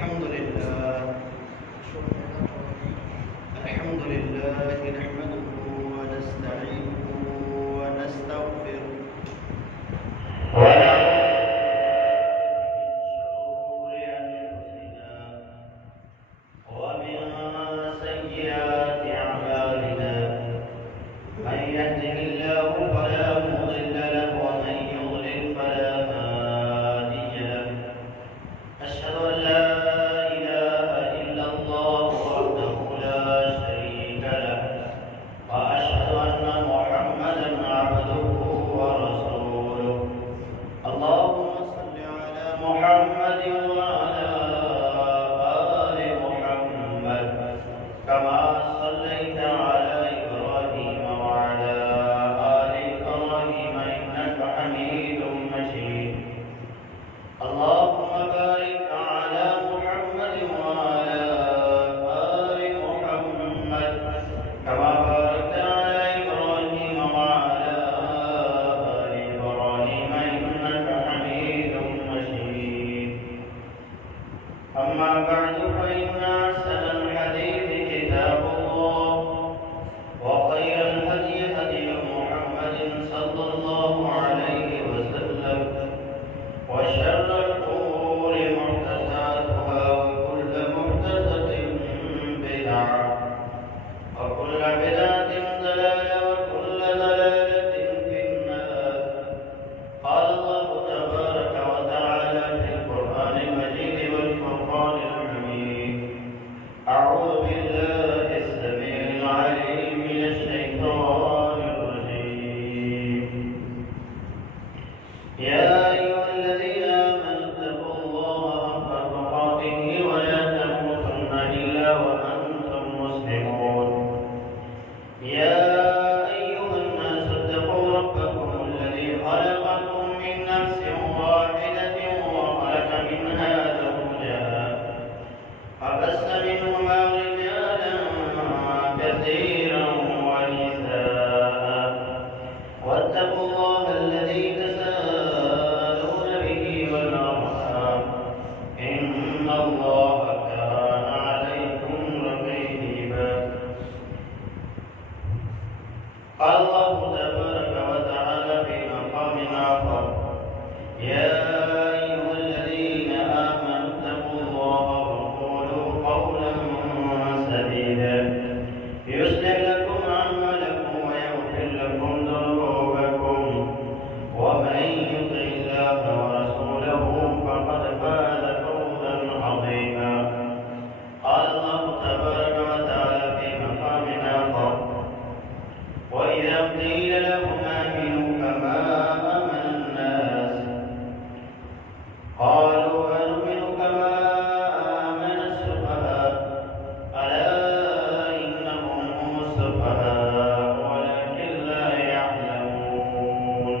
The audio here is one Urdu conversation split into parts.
الحمد لله. الحمد لله نحمده ونستعينه ونستغفره ونعوذ بالله من شرور أنفسنا ومن سيئات أعمالنا. من يهده الله فلا مضل له ومن يضلل فلا هادي له. أشهد أن لا إله إلا الله وحده لا شريك له وأشهد أن محمدا عبده ورسوله. اللهم صل على محمد وعلى آل محمد كما صليت على إبراهيم وعلى آل إبراهيم إنك حميد مجيد. اللهم بارك على محمد وعلى آل محمد كما باركت على إبراهيم وعلى آل إبراهيم إنك حميد مجيد. أما بعد فإن أحسن الحديث كتاب الله وخير الهدي هدي محمد صلى الله عليه وسلم وشر الأمور محدثاتها وكل محدثة بدعة وكل بدعة ضلالة وكل ضلالة في النار. قال الله تبارك وتعالى في القرآن المجيد والفرقان الحميد: أعوذ بالله السميع العليم من الشيطان الرجيم. يا أيها الذين آمنوا اتقوا الله حق تقاته ولا تموتن إلا وأنتم مسلمون. يا أيها الناس اتقوا ربكم الذي خلقكم من نفس واحدة وخلق منها زوجها وبث منهما رجالا كثيرا ونساء واتقوا الله الذي تساءلون به والأرحام إن الله كان عليكم رقيبا. قال الله تبارك وتعالى في مقام آخر: يا أيها الذين آمنوا اتقوا الله وقولوا قولا سديدا يصلح لكم أعمالكم ويغفر لكم ذنوبكم ومن يطع الله ورسوله فقد فاز فوزا عظيما. قال الله تبارك وتعالى في مقام آخر: وإذا قيل لهم آمنوا كما آمن الناس قالوا أنؤمن كما آمن السفهاء ألا إنهم هم السفهاء ولكن لا يعلمون.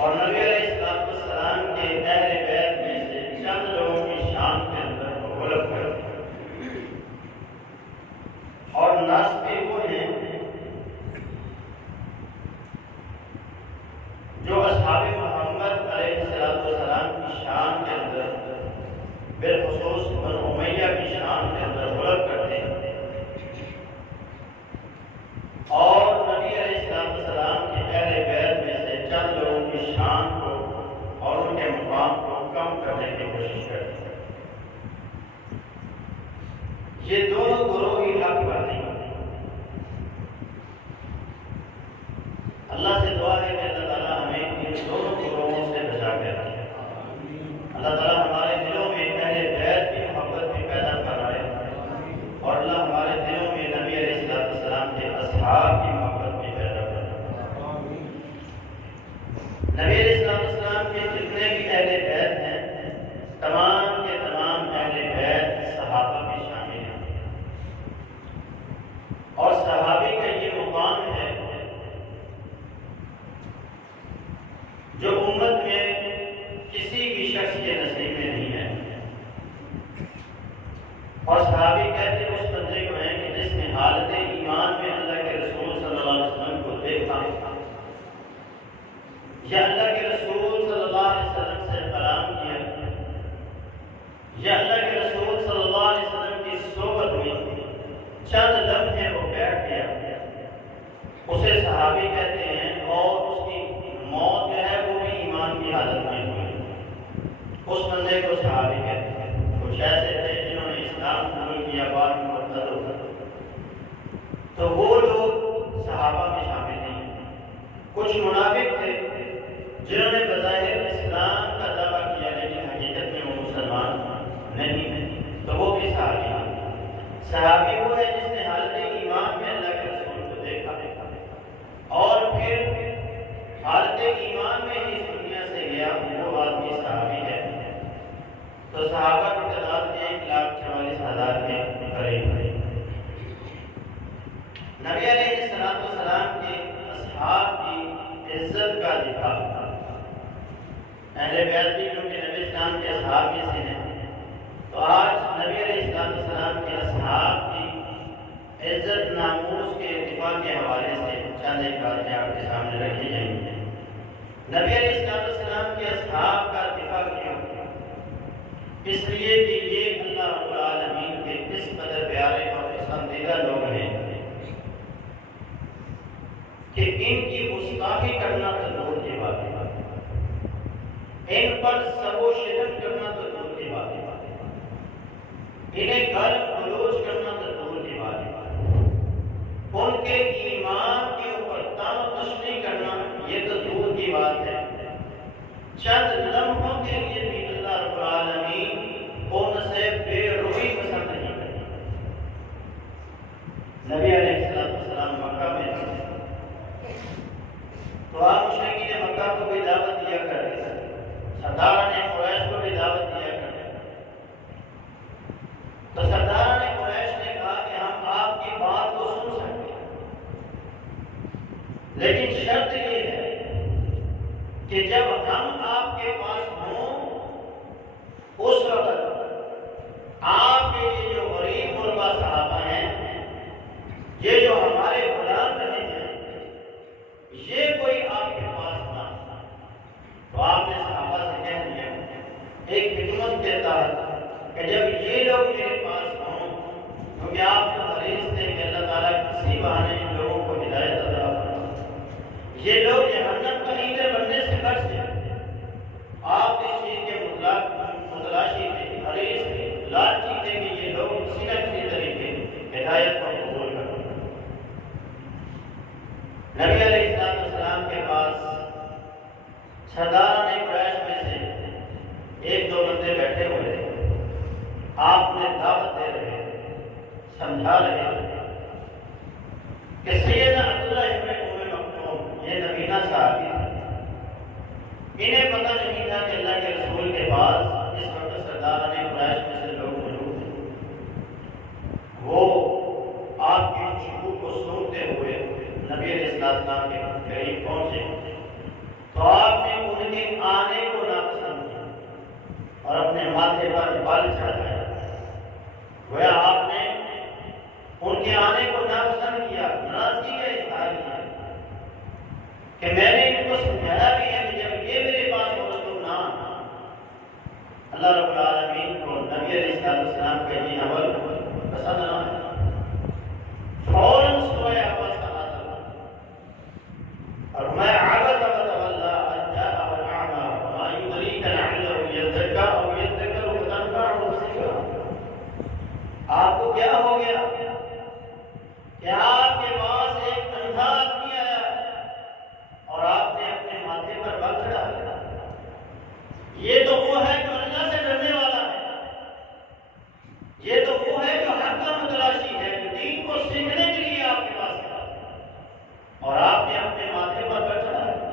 اور نبی علیہ السلام کے اہل بیت میں سے چند لوگوں کی شان کے اندر غلط کرتے ہیں، اور ناسبی وہ ہیں جو اصحاب محمد علیہ السلام کی شان کے اندر بالخصوص بنو امیہ کی شان کے اندر غلط کرتے ہیں، اور نبی علیہ السلام کے اہل بیت میں سے چند لوگوں کی شان کو اور ان کے مقام کو کم کرنے کی کوشش کرتے ہیں۔ یہ دونوں گروہ ہی حق پر نہیں۔ اللہ سے دعا ہے کہ اللہ تعالیٰ ہمیں ان دونوں گروہوں سے بچا کے رکھے۔ اللہ تعالیٰ ہمارے دلوں میں اہل بیت کی محبت بھی پیدا فرمائے، اور اللہ ہمارے دلوں میں نبی علیہ السلام کے اصحاب کی محبت بھی پیدا فرمائے۔ نبی علیہ السلام کے جتنے بھی اہل بیت ہیں، تمام کے تمام اہل بیت صحابہ میں شامل ہیں، اور صحابی کا یہ مقام ہے جو امت میں کسی بھی شخص کے نصیب میں نہیں ہے۔ اور صحابی کہتے اس بندے کو ہیں کہ جس نے حالت ایمان میں اللہ کے رسول صلی اللہ علیہ وسلم کو دیکھا، یا اللہ کے رسول صلی اللہ علیہ وسلم سے کلام کیا، یا اللہ کے رسول صلی اللہ علیہ وسلم کی صحبت میں چند لمحے وہ بیٹھ گیا، اسے صحابی کہتے ہیں، اور اس کی موت جو ہے وہ بھی ایمان کی حالت میں ہوئی، اس بندے کو صحابی کہتے ہیں۔ کچھ ایسے تھے جنہوں نے اسلام قبول کیا، بعد میں مرتد ہو گئے، تو وہ لوگ صحابہ میں شامل نہیں ہیں۔ کچھ منافق تھے جنہوں نے بظاہر اسلام کا دعویٰ کیا لیکن حقیقت میں وہ مسلمان نہیں ہیں، تو وہ بھی صحابی ہیں۔ صحابی وہ ہے جس نے حالت ایمان میں اللہ کے رسول کو دیکھا، اور پھر حالت ایمان میں ہی اس دنیا سے گیا، وہ آدمی صحابی ہے۔ تو صحابہ کی تعداد 1,44,000 کے قریب ہے۔ نبی علیہ السلام کے اصحاب کی عزت کا دفاع، اہل بیت بھی کیونکہ نبی اسلام کے اصحاب میں سے ہیں، تو آج نبی علیہ السلام کے اصحاب کی عزت ناموس کے دفاع کے حوالے سے چند ایک باتیں آپ کے سامنے رکھی جائیں گی۔ نبی علیہ السلام کے اصحاب کا دفاع کیوں؟ اس لیے کہ یہ اللہ رب العالمین کے اس قدر پیارے اور پسندیدہ لوگ ہیں کہ ان کی گستاخی کرنا تو دور کی بات ہے، ان پر سب و شتم کرنا تو دور کی بات ہے، انہیں گالی گلوچ کرنا تو دور کی بات ہے، ان کے ایمان کے اوپر تان و تشنیع کرنا یہ تو دور کی بات ہے، چند لمحوں کے لیے بھی اللہ رب العالمین ان سے بے روی پسند نہیں کرتے۔ نبی علیہ السلام مکہ میں تھے، تو آپ مشرکین مکہ کو بھی دعوت دیا کرتے تھے، سرداران قریش کو بھی دعوت دیا کرتے تھے۔ تو سرداران قریش نے کہا کہ ہم آپ کی بات کو سن سکتے ہیں، لیکن شرط یہ ہے کہ جب ہم آپ کے پاس ہوں اس وقت آپ کے یہ جو غریب غربا صحابہ ہیں، یہ جو ہمارے غلام رہے ہیں، یہ کوئی آپ کے پاس نہ آتا۔ تو آپ نے صحابہ سے کہہ دیا ایک حکمت کے تحت کہ جب یہ لوگ میرے پاس ہوں، کیونکہ آپ کو حدیث تھے کہ اللہ تعالیٰ کسی بہانے ان لوگوں کو ہدایت عطا فرمائے، یہ لوگ جہنم کا ایندھن بننے سے بچ جائیں۔ آپ اس چیز کے متلاشی تھے، حریص تھے، لالچی تھے کہ یہ لوگ کسی نہ کسی طریقے ہدایت کو قبول کریں۔ نبی علیہ السلام کے پاس سرداران قریش میں سے ایک دو بندے بیٹھے ہوئے تھے، آپ نے دعوت دے رہے، سمجھا رہے کہ سیدنا عبداللہ ابن ام مکتوم یہ نبینا صحابی تھے، انہیں پتہ نہیں تھا کہ اللہ کے رسول کے پاس اس وقت سرداران قریش میں سے لوگ موجود ہیں۔ وہ آپ کی خوشبو کو سونگتے ہوئے نبی علیہ السلام کے قریب پہنچے، تو تو آپ نے ان کے آنے کو ناپسند کیا اور اپنے ماتھے پر بال چڑھایا۔ گویا آپ نے ان کے آنے کو ناپسند کیا، ناراضگی کا اظہار کیا کہ میں نے ان کو سمجھایا بھی ہے کہ جب یہ میرے پاس ہو تو نہ آنا۔ اللہ رب العالمین کو نبی علیہ السلام کا یہ عمل پسند نہ آیا، فوراً سورہ عبس کا نازل ہوا اور میں عبس وتولی ان جاءه الأعمى وما يدريك لعله يزكى أو يذكر فتنفعه الذكرى۔ آپ کو کیا ہو گیا کہ آپ کے پاس ایک اندھا آدمی آیا اور آپ نے اپنے ماتھے پر بل چڑھا دیا۔ یہ تو وہ ہے جو اللہ سے ڈرنے والا ہے، یہ تو وہ ہے جو حق کا متلاشی ہے، جو دین کو سیکھنے کے لیے آپ کے پاس آیا اور آپ نے اپنے ماتھے پر بل چڑھا دیا۔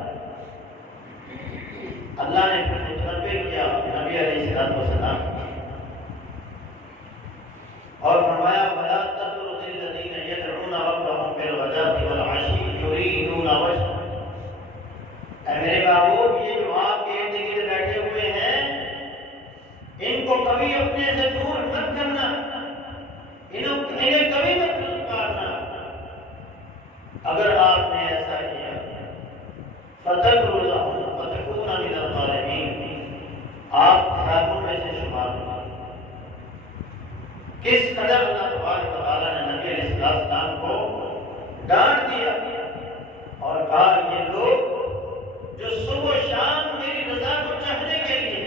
اللہ نے پھر متنبہ کیا نبی علیہ السلام اور فرمایا وَلَا تَطْرُدِ الَّذِينَ يَدْعُونَ رَبَّهُم بِالْغَدَاةِ وَالْعَشِيِّ يُرِيدُونَ وَجْهَهُ۔ اے میرے بابو، یہ جو آپ کے ارد گرد بیٹھے ہوئے ہیں ان کو کبھی اپنے سے دور مت کرنا، انہیں کبھی مت پکارنا۔ اگر آپ نے ایسا کیا فَتَكُونَ مِنَ الظَّالِمِينَ، آپ ظالموں میں سے شمار ہوں۔ کس قدر اللہ تبارک و تعالیٰ نے نبی علیہ السلام کو ڈانٹ دیا اور کہا یہ لوگ جو صبح و شام میری رضا کو چاہنے کے لیے،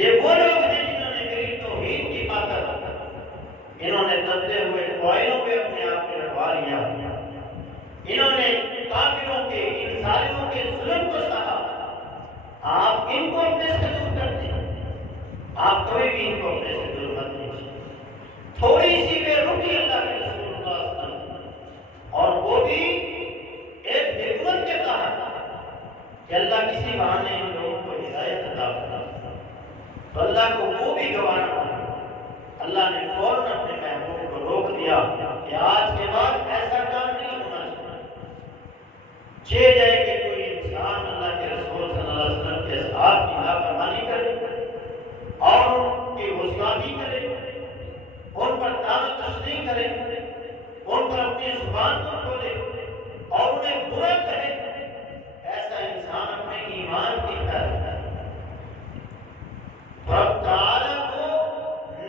یہ وہ لوگ ہیں جنہوں نے میری توحید کی خاطر انہوں نے دبتے ہوئے قائلوں پہ اپنے آپ کو لڑوا لیا، انہوں نے کافروں کے، ان ظالموں کے ظلم کو سہا۔ آپ ان کو اپنے سے دور کرتے ہیں، آپ کبھی بھی ان کو اپنے سے دور مت کیجیے۔ تھوڑی سی بے رخی اللہ کے رسول اللہ صلی اللہ علیہ وسلم، اور وہ بھی ایک حکمت کے تحت کہ اللہ کسی بہانے ان لوگوں کو ہدایت عطا کرتا، تو اللہ کو وہ بھی گوارا پڑا۔ اللہ نے فوراً اپنے محبوب کو روک دیا کہ آج کے بعد ایسا کام نہیں ہونا چاہیے جائے کہ کوئی انسان اللہ کے رسول صلی اللہ علیہ وسلم کے ساتھ کی نافرمانی کرے اور ان کی گستاخی کرے، ان پر طعن تشنیع کرے، ان پر اپنی زبان کو کھولے اور انہیں برا کہے، ایسا انسان اپنے ایمان کی خیر ہے۔ رب تعالیٰ کو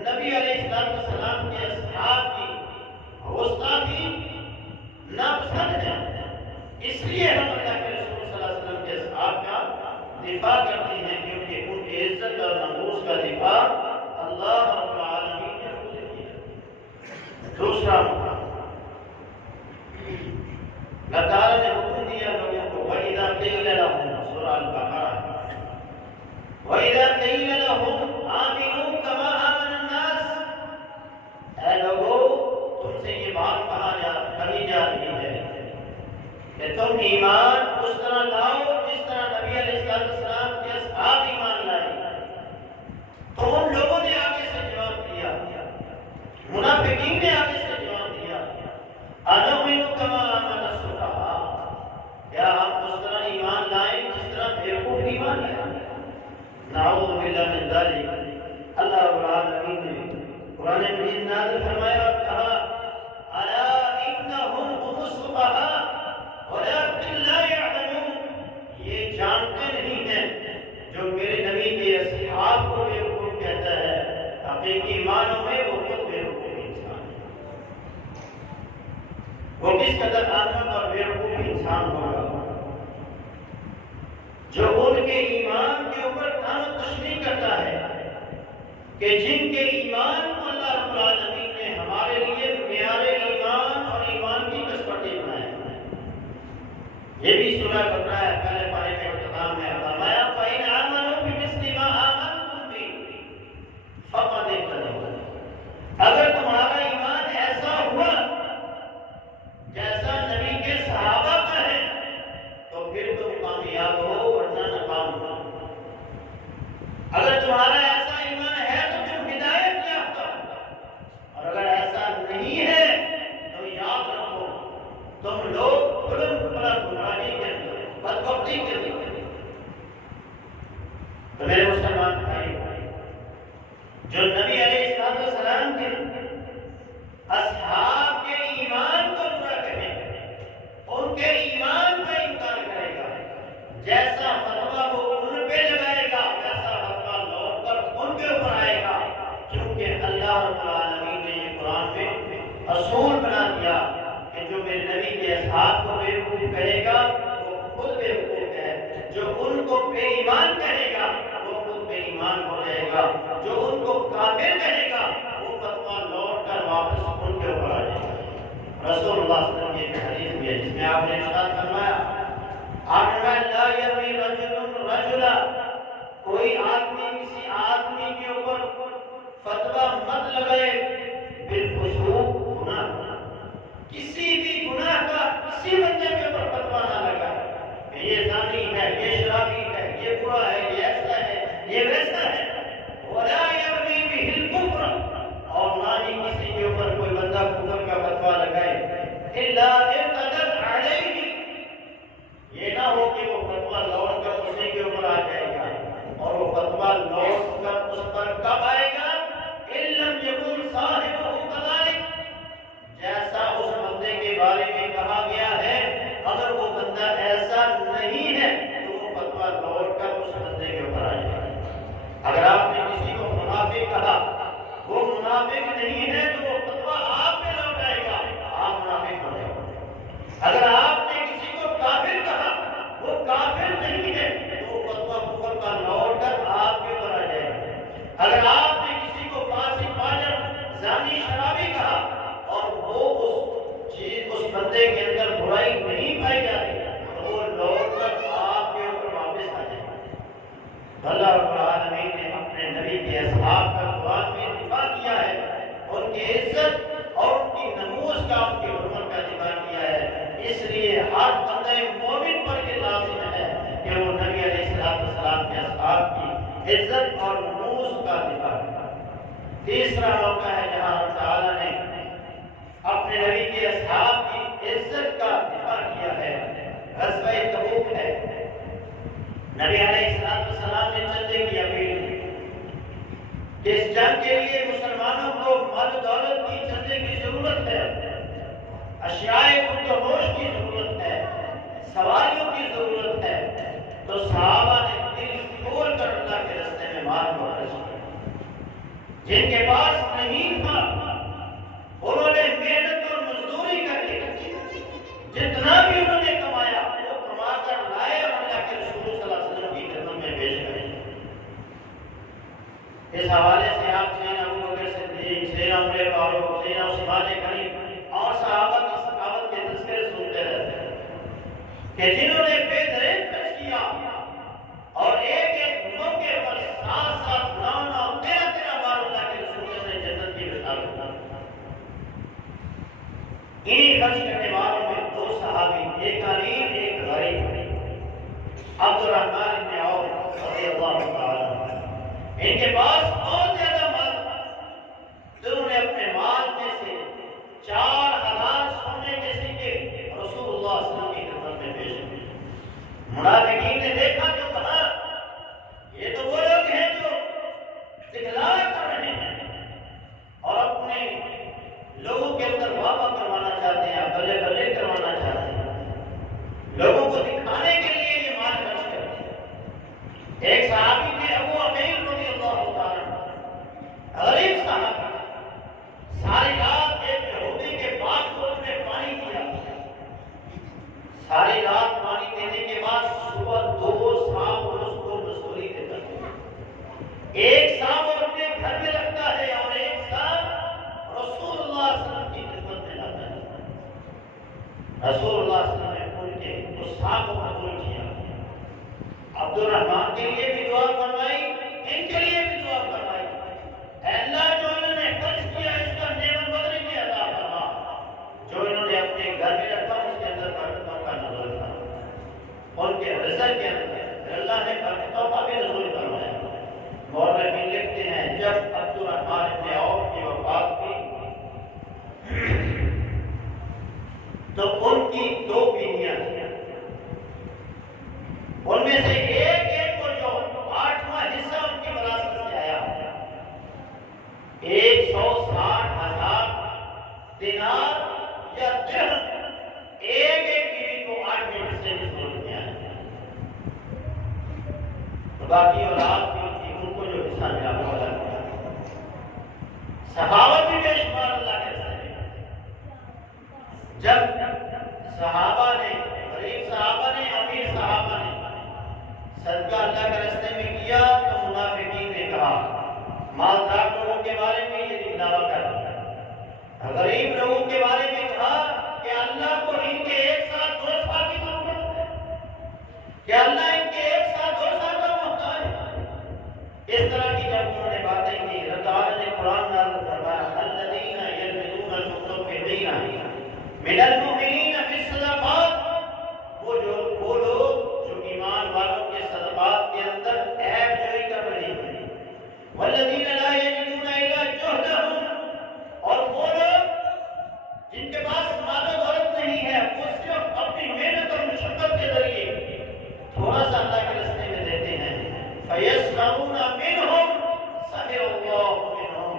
نبی علیہ السلام کے اصحاب کی گستاخی ناپسند ہے، اس لیے ہم اللہ کے رسول صلی اللہ علیہ وسلم کے اصحاب کا دفاع کرتے ہیں، کیونکہ ان کی عزت اور ناموس کا دفاع اللہ رب العالمین نے خود کیا۔ دوسرا مقام، اللہ تعالیٰ نے حکم دیا لوگوں کو وَإِذَا قِيلَ لَهُمْ، سورہ البقرہ، وَإِذَا قِيلَ لَهُمْ آمِنُوا كَمَا آمَنَ النَّاسُ، اے لوگو تم سے یہ بات کہی جا رہی ہے کہ تم ایمان اس طرح لاؤ جس طرح نبی علیہ السلام کے اصحاب ایمان لائے، تو ان لوگوں نے آگے سے جواب دیا، منافقین نے آگے سے جواب دیا، أَنُؤْمِنُ كَمَا آمَنَ السُّفَهَاءُ، کیا ہم اس طرح ایمان لائیں جس طرح بیوقوف ایمان لائیں؟ نعوذ باللہ من ذلک۔ اللہ رب العالمین نے قرآن مجید نازل فرمایا اور کہا أَلَا إِنَّهُمْ هُمُ السُّفَهَاءُ وَلَكِنْ لَا يَعْلَمُونَ، یہ جانتے نہیں ہیں جو میرے نبی کے اصحاب کو بیوقوف کہتا ہے، حقیقی معنوں میں وہ خود بیوقوف انسان ہے۔ وہ کس قدر احمق اور بیوقوف انسان ہوگا جو ان کے ایمان کے اوپر طعن و تشنیع کرتا ہے کہ جن کے ایمان کو اللہ رب العالمین نے ہمارے لیے معیار ایمان اور ایمان کی کسوٹی بنایا ہے۔ یہ بھی سورہ بقرہ ہے، پہلے پارے کا اختتام ہے، فرمایا فَإِنْ آمَنُوا بِمِثْلِ مَا آمَنْتُمْ بِهِ فَقَدِ اهْتَدَوْا، اگر تمہارا ایمان ایسا ہوا جیسا نبی کے صحابہ کا ہے تو پھر تم کامیاب ہو، ورنہ ناکام ہو۔ اگر تمہارا ایسا ایمان ہے تو تم ہدایت یافتہ ہو، اور اگر ایسا نہیں ہے تو یاد رکھو تم لوگ کھلم کھلا گمراہی کے اندر، بدبختی کے اندر، جیسا فتویٰ وہ ان پہ لگائے گا ویسا فتویٰ لوٹ کر ان کے اوپر آئے گا، کیونکہ اللہ رب العالمین نے یہ قرآن میں اصول بنا دیا کہ جو میرے نبی کے اصحاب کو بیوقوف کہے گا وہ خود بیوقوف ہے، جو ان کو بے ایمان کہے گا وہ خود بے ایمان ہو جائے گا، جو ان کو کافر کہے گا وہ فتویٰ لوٹ کر واپس ان کے اوپر آ جائے گا۔ رسول اللہ صلی اللہ علیہ وسلم کی ایک حدیث بھی ہے جس میں آپ نے ارشاد فرمایا لا یرمی رجل رجلا، کوئی آدمی کسی آدمی کے اوپر فتویٰ مت لگائے بالفسوق، گناہ، کسی بھی گناہ کا کسی بندے کے اوپر فتویٰ نہ لگائے کہ یہ زانی ہے، یہ شرابی ہے، یہ برا ہے، یہ ایسا ہے، یہ ویسا ہے۔ ولا یرمی بہ الکفر، اور نہ ہی کسی کے اوپر کوئی بندہ کفر کا فتویٰ لگائے الا ارتدت علیہ، یہ نہ ہو کہ وہ فتویٰ لوٹ کر اسی کے اوپر آ جائے گا، اور وہ فتویٰ لوٹ کر اس پر کب آئے گا؟ ان لم یکن صاحبہ کذالک، جیسا اس بندے کے بارے میں کہا گیا ہے اگر وہ بندہ ایسا نہیں ہے تو وہ فتویٰ لوٹ کر اس بندے کے اوپر آ جائے گا۔ اگر آپ نے کسی کو منافق کہا وہ منافق نہیں ہے تو وہ فتویٰ آپ پہ لوٹ آئے گا، آپ منافق ہو جائے گا۔ اگر آپ نے کسی کو کافر کہا وہ کافر نہیں ہے تو وہ فتویٰ کفر کا لوٹ کر آپ کے اوپر آ جائے گا۔ اگر آپ نے کسی کو فاسق فاجر زانی شرابی کہا اور وہ اس بندے کے اندر برائی نہیں پائی جاتی تو وہ لوٹ کر آپ کے اوپر واپس آ جائے گا۔ اللہ رب العالمین نے اپنے نبی کے اصحاب کا قرآن میں دفاع کیا ہے، ان کی عزت اور ان کی نموز کا، ان کی حرمت کا دفاع کیا ہے، اس لیے ہر بندہ مومن پر یہ لازم ہے کہ وہ نبی علیہ السلام کے اصحاب کی عزت اور نموز کا دفاع کرے۔ تیسرا موقع ہے جہاں اللہ تعالیٰ نے اپنے نبی کے اصحاب کی عزت کا دفاع کیا ہے، غزوہ تبوک ہے۔ نبی علیہ السلام نے چندے کی اپیل کی، اس جنگ کے لیے مسلمانوں کو مال دولت کی چندے کی ضرورت ہے، اشیاء خودروش کی ضرورت ہے، سواریوں کی ضرورت ہے، تو صحابہ نے دل کھول کر اللہ کے راستے میں مال خرچ کیا۔ جن کے پاس نہیں تھا انہوں نے محنت اور مزدوری کر کے جتنا بھی انہوں نے کمایا وہ کما کر لائے اور اللہ کے رسول صلی اللہ علیہ وسلم کی خدمت میں پیش کرے۔ اس حوالے سے آپ سیدنا ابو بکر صدیق، سیدنا عمر فاروق، سیدنا عثمان غنی اور صحابہ کی ثقافت کے تذکرے سنتے رہتے ہیں کہ جنہوں نے بے دریغ خرچ کیا اور ایک ایک موقع پر 7 9 13 بار اللہ کے رسول نے جنت کی بشارت دی۔ انہیں خرچ کرنے والوں میں 2 صحابی، ایک غریب ایک غریب، عبد الرحمن بن عوف رضی اللہ تعالیٰ عنہ۔ ان کے پاس بہت زیادہ مال تھا، تو انہوں نے اپنے مال میں سے 4000 سونے کے سکے رسول اللہ صلی اللہ علیہ وسلم کی خدمت میں پیش کیے۔ منافقین نے دیکھا جو کہا یہ تو وہ لوگ ہیں جو دکھلا کر رہے ہیں اور اپنے لوگوں کے اندر واقع کروانا چاہتے ہیں، بلے بلے کروانا چاہتے ہیں، لوگوں کو دکھانے کے لیے یہ مال خرچ کرتے ہیں۔ ایک صحابی تھے ابو عقیل رضی اللہ تعالیٰ عنہ، غریب صحابی، ساری رات ایک یہودی کے باغ کو انہوں نے پانی دیا، ساری رات پانی دینے کے بعد صبح 2 سانپ اور اس کو مزدوری دیتا ہے، ایک سانپ وہ اپنے گھر میں رکھتا ہے اور ایک سانپ رسول اللہ صلی اللہ علیہ وسلم کی خدمت میں لاتا ہے۔ رسول اللہ صلی اللہ علیہ وسلم نے ان کے اس سانپ کو قبول کیا، عبد الرحمن کے لیے بھی دعا فرمائی، ان کے لیے بھی دعا فرمائی، اے اللہ جو انہوں نے خرچ کیا اس کا نعمت بدلی میں عطا فرما، جو انہوں نے اپنے گھر میں رکھا اس کے اندر برکتوں کا نزول فرما، ان کے رزق کے اندر اللہ نے برکتوں کا بھی نزول فرمایا۔ مورخین لکھتے ہیں جب عبد الرحمن بن عوف کی وفات ہوئی تو ان کی 2 بیویاں تھیں، ان میں سے ایک کو جو 8واں حصہ ان کی وراثت سے آیا 160,000 دینار یا درہم، ایک بیوی کو 8ویں حصے میں ضرورت میں آیا۔ باقی اولاد بھی تھی ان کو جو حصہ ملا وہ الگ ملا۔ صحابہ بھی بے شمار اللہ کے راستے میں، جب صحابہ نے، غریب صحابہ نے، امیر صحابہ نے صدقہ اللہ کے راستے میں کیا تو منافقین نے کہا، مالدار لوگوں کے بارے میں یہ دعویٰ کر دیا، غریب لوگوں کے بارے میں کہا کہ اللہ کو ان کے ایک ساتھ دو سال کی ضرورت ہے، کہ اللہ ان کے ایک ساتھ دو سال کا محتاج ہے۔ اس طرح کی جب انہوں نے باتیں کی، اللہ تعالیٰ نے قرآن نازل فرمایا، الذین یلمزون المطوعین من المؤمنین فی الصدقات، وہ لوگ جو ایمان والوں کے صدقات کے اندر عیب جوئی کر رہے ہیں، والذین لا یجدون الا جہدہم، اور وہ لوگ جن کے پاس مال و دولت نہیں ہے، وہ صرف اپنی محنت اور مشقت کے ذریعے تھوڑا سا اللہ کے راستے میں دیتے ہیں، فَيَسْخَرُونَ مِنْهُمْ سَخِرَ اللَّهُ مِنْهُمْ،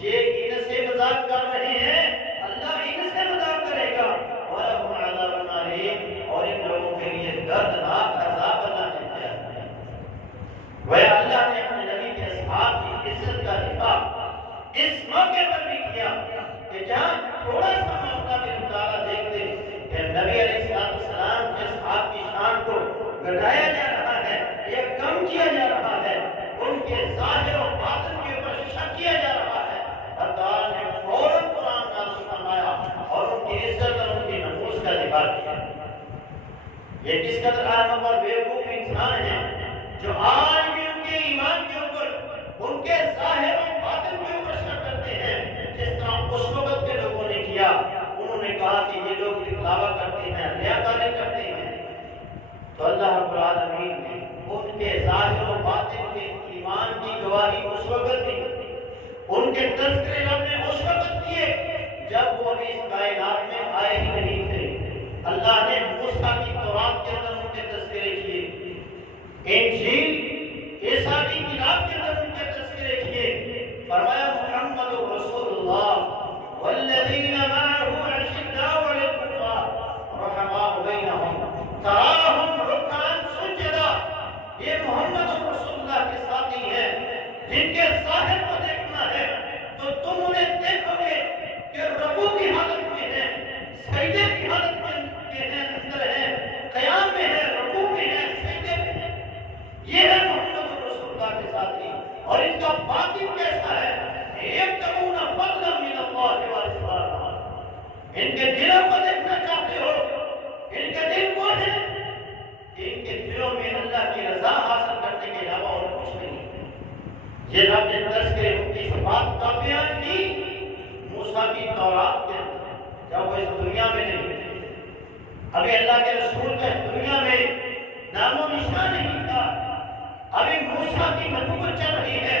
یہ ان سے مذاق کر رہے ہیں، اللہ ان سے مذاق کرے گا، وَلَهُمْ عَذَابٌ عَلِيمٌ، اور ان لوگوں کے لیے دردناک عذاب اللہ نے تیار کیا ہے۔ وہ اللہ نے اپنے نبی کے اصحاب کی عزت کا دفاع اس موقع پر بھی کیا کہ جہاں تھوڑا سا معاملہ میں مطالعہ دیکھتے کہ نبی علیہ السلام کے اصحاب کی شان کو گھٹایا جا رہا ہے یا کم کیا جا رہا ہے، ان کے ظاہر و باطن کے اوپر شک کیا جا رہا ہے، اللہ نے فوراً قرآن نازل فرمایا اور ان کی عزت اور ان کی نفوس کا دفاع کیا۔ یہ کس قدر احمق اور بیوقوف انسان ہیں جو آج بھی ان کے ایمان کے اوپر، ان کے ظاہر و باطن کے اوپر شک کرتے ہیں، جس طرح اس وقت کے لوگوں نے کیا۔ انہوں نے کہا کہ یہ لوگ دکھلاوا کرتے ہیں، ریاکاری کرتے ہیں، تو اللہ رب العالمین نے ان کے ظاہر و باطن کے ایمان کی گواہی اس وقت دی، ان کے تذکرے رب نے اس وقت کیے جب وہ ابھی اس کائنات میں آئے ہی نہیں تھے۔ اللہ نے موسیٰ کی تورات کے اندر ان کے تذکرے کیے، انجیل عیسیٰ کی کتاب کے اندر ان کے تذکرے کیے، فرمایا محمد رسول اللہ والذین معه اشداء علی الکفار رحماء بینہم تراہم رکعا سجدا، یہ محمد رسول اللہ کے ساتھی ہیں جن کے ظاہر کو دیکھنا ہے تو تم انہیں دیکھو گے کہ رکوع کی حالت میں ہیں، سجدے کی حالت میں اندر ہیں، قیام میں ہیں، رکوع میں ہیں، سجدے میں ہیں، یہ ہے محمد رسول اللہ کے ساتھی۔ اور ان کا باطن کیسا ہے؟ یبتغون فضلا من اللہ ورضوانا، ان کے دلوں کو دیکھنا چاہتے ہو، ان کے دل وہ ہیں کہ ان کے دلوں میں اللہ کی رضا حاصل کرنے کے علاوہ اور کچھ نہیں ہے۔ یہ رب نے تذکرے ان کی صفات کا بیان کی موسیٰ کی تورات کے اندر، جب وہ اس دنیا میں نہیں تھے، ابھی اللہ کے رسول کا اس دنیا میں نام و نشان نہیں تھا، ابھی موسیٰ کی نبوت چل رہی ہے،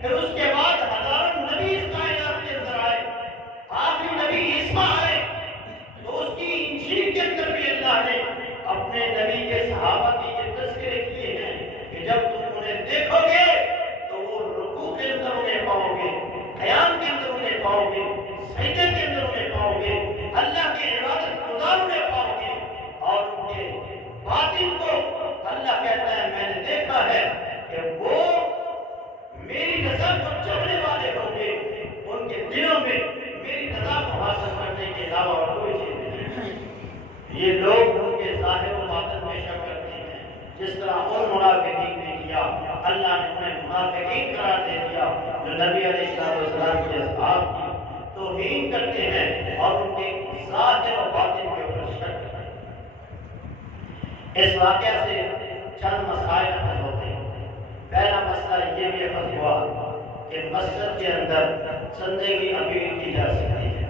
پھر اس کے بعد ہزاروں نبی اس کائنات کے اندر آئے، آخری نبی عیسیٰ آئے، تو اس کی انجیل کے اندر بھی اللہ نے اپنے نبی کے صحابہ کی یہ تذکرے کیے ہیں کہ جب تم انہیں دیکھو گے تو وہ رکوع کے اندر انہیں پاؤ گے، قیام کے اندر انہیں پاؤ گے، سجدے کے اندر انہیں پاؤ گے، اللہ کے عبادت گزار انہیں پاؤ گے، اور ان کے باطن کو اللہ کہتا ہے میں نے دیکھا ہے کہ وہ میری رضا کو چاہنے والے ہوں گے، ان کے دلوں میں میری رضا کو حاصل کرنے کے علاوہ اور کوئی چیز نہیں۔ یہ لوگ ان کے ظاہر و باطن میں شک کرتے ہیں، جس طرح ان منافقین نے کیا، اللہ نے انہیں منافقین قرار دے دیا جو نبی علیہ السلام کے اصحاب کی توہین کرتے ہیں اور ان کے ظاہر و باطن کے اوپر شک کرتے ہیں۔ اس واقعہ سے چند مسائل حل ہوتے ہیں۔ پہلا مسئلہ یہ بھی حل ہوا کہ مسجد کے اندر چندے کی اپیل کی جا سکتی ہے،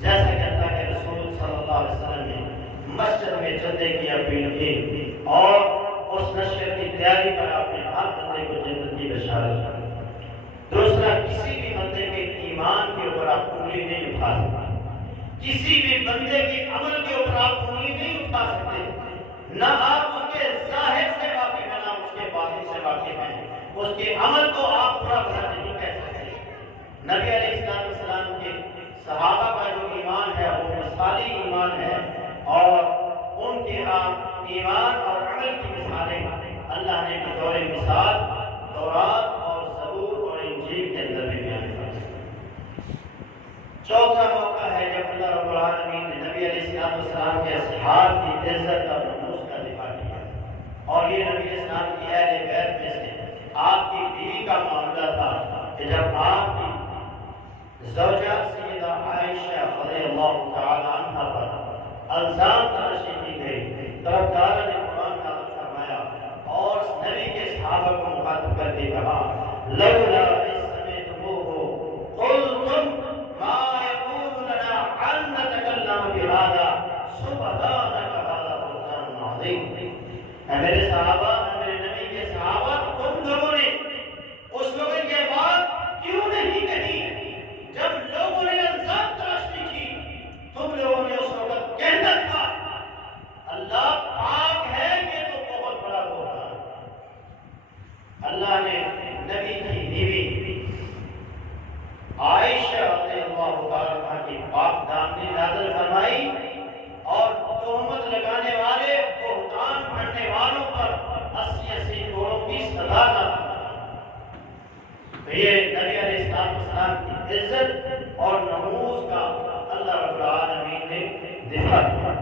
جیسا کہ اللہ کے رسول صلی اللہ علیہ وسلم نے مسجد میں چندے کی اپیل کی اور اس نشر کی تیاری پر آپ نے ہر بندے کو جنت کی بشارت دی۔ دوسرا، کسی بھی بندے کے ایمان کے اوپر آپ انگلی نہیں اٹھا سکتے، کسی بھی بندے کے عمل کے اوپر آپ انگلی نہیں اٹھا سکتے، نہ آپ اس کے ظاہر سے واقف ہیں نہ اس کے باطن سے واقف ہیں، اس کے عمل کو آپ برا بھلا نہیں کہہ سکتے۔ نبی علیہ السلام کے صحابہ کا جو ایمان ہے وہ مثالی ایمان ہے، اور ان کے ایمان اور عمل کی مثالیں اللہ نے بطور مثال تورات اور زبور اور انجیل کے اندر بھی بیان فرمایا۔ چوتھا موقع ہے جب اللہ رب العالمین نے نبی علیہ السلام کے اصحاب کی عزت اور نموز کا دفاع کیا، اور یہ نبی علیہ السلام کی اہل بیت میں سے آپ کی بیوی کا معاملہ تھا کہ جب آپ کی زوجہ سیدہ عائشہ رضی اللہ تعالی عنہ پر الزام تراشی کی گئی، طرفداروں نے قرآن نازل فرمایا اور نبی کے صحابہ کو مخاطب کر کے کہا لولا اذ سمعتموه قلتم ما يكون لنا ان نتكلم بهذا سبحانك هذا بهتان عظيم۔ اے میرے صحابہ، میرے نبی کے صحابہ، تم لوگوں نے اس وقت یہ بات کیوں نہیں کہی جب لوگوں نے الزام تراشی کی؟ تم لوگوں نے اس وقت کہنا تھا اللہ پاک ہے، یہ تو بہت بڑا بہتان۔ اللہ نے نبی کی بیوی عائشہ رضی اللہ تعالیٰ عنہا کی پاک دامنی نازل فرمائی اور تہمت لگانے والے، بہتان پڑھنے والوں پر 80 کروڑوں کی سزا کا یہ نبی علیہ السلام کی عزت اور نموز کا اللہ رب العالمین نے دفاع کیا۔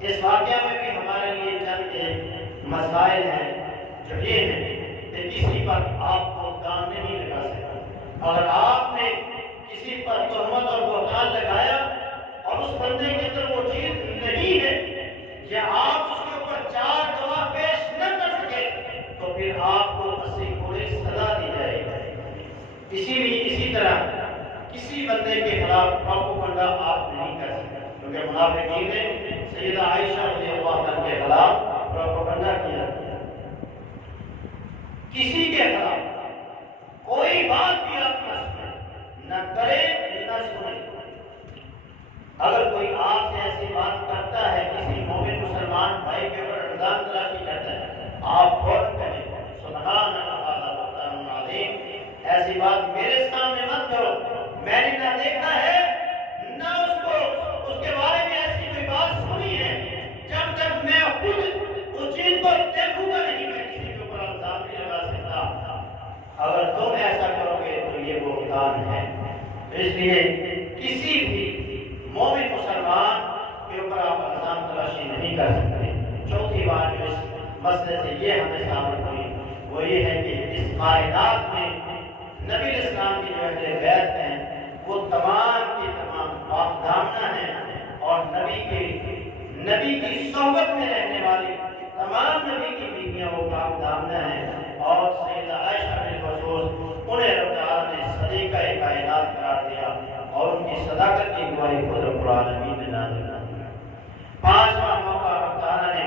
اس واقعہ میں بھی ہمارے لیے چند مسائل ہیں جو یہ ہیں کہ کسی پر آپ کو دام نہیں لگا سکتا۔ اگر آپ نے کسی پر تہمت اور بہتان لگایا اور اس بندے کے اندر وہ چیز نہیں ہے یا آپ اس کے اوپر 4 گواہ پیش نہ کر سکے تو پھر آپ کو 80 کوڑے سزا دی جائے گی۔ اسی طرح کسی بندے کے خلاف پروپیگنڈا آپ نہیں کر سکتے، کیونکہ منافقین نے سیدہ عائشہ رضی اللہ عنہا کے خلاف پروپیگنڈا کیا۔ کسی کے خلاف کوئی بات بھی آپ نہ کرے نہ سنیں۔ اگر کوئی آپ سے ایسی بات کرتا ہے، کسی مومن مسلمان بھائی کے اوپر الزام تراشی کرتا ہے، آپ فوراً کہیں سبحان اللہ ھذا بہتان عظیم، ایسی بات میرے سامنے مت کرو، میں نے نہ دیکھا ہے نہ اس کے بارے میں ایسی کوئی بات سنی ہے، جب تک میں خود اس چیز کو دیکھوں گا نہیں میں کسی کے اوپر الزام نہیں لگا سکتا۔ اگر تم ایسا کرو گے تو یہ بہتان ہے۔ اس لیے کسی بھی مومن مسلمان کے اوپر آپ الزام تراشی نہیں کر سکتے۔ چوتھی بات جو اس مسئلے سے یہ ہمیں ثابت ہوئی وہ یہ ہے کہ اس کائنات میں نبی علیہ السلام کی جو اہل بیت ہیں وہ تمام کی تمام پاک دامنہ ہیں، اور نبی کی صحبت میں رہنے والی تمام نبی کی بیویاں وہ پاک دامنہ ہیں، اور سیدہ عائشہ بالخصوص انہیں رب تعالیٰ نے صدیقہ کائنات قرار دیا اور ان کی صداقت کی گواہی خود رب العالمین نے نازل کی۔ پانچواں موقع رب تعالیٰ نے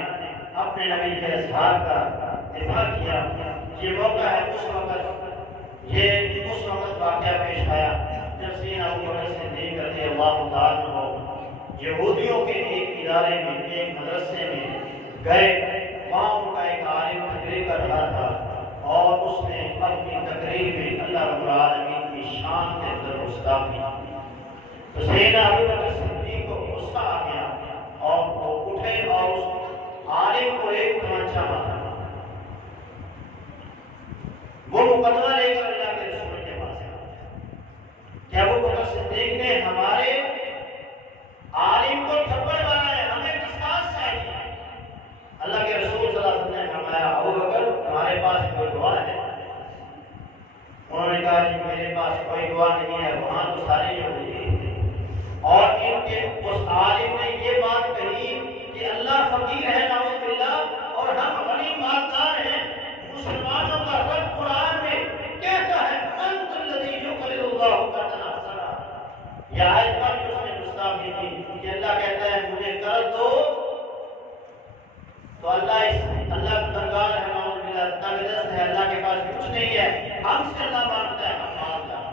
اپنے نبی کے اصحاب کا دفاع کیا۔ یہ موقع ہے اس وقت واقعہ پیش آیا جب سیدنا ابوبکر صدیق رضی اللہ تعالیٰ عنہ یہودیوں کے ایک ادارے میں، ایک مدرسے میں گئے۔ وہاں ان کا ایک عالم تقریر کر رہا تھا اور اس نے اپنی تقریر میں اللہ رب العالمین کی شان کے اندر گستاخی کی۔ تو سیدنا ابوبکر صدیق کو غصہ آ گیا اور وہ اٹھے اور اس عالم کو ایک تمانچہ مارا۔ وہ مقدمہ لے کر اللہ کے رسول کے پاس آیا کہ ابوبکر صدیق نے ہمارے عالم کو تھپڑ مارا ہے، ہمیں قصاص چاہیے۔ اللہ کے رسول صلی اللہ علیہ وسلم نے فرمایا ابوبکر تمہارے پاس کوئی گواہ ہے؟ انہوں نے کہا کہ میرے پاس کوئی گواہ نہیں ہے، وہاں تو سارے یہودی تھے، اور ان کے اس عالم نے یہ بات کہی کہ اللہ فقیر ہے نعوذ باللہ اور ہم غنی مالدار ہیں۔ مسلمانوں کا رب قرآن میں کہتا ہے من الذی یقرض اللہ قرضا حسنا، یہ آیت پر بھی اس نے گستاخی کی کہ اللہ کہتا ہے مجھے قرض دو، تو اللہ کنگال ہے، نعوذ باللہ تنگ دست ہے، اللہ کے پاس کچھ نہیں ہے، ہم سے اللہ مانگتا ہے، ہم مانگتا ہے۔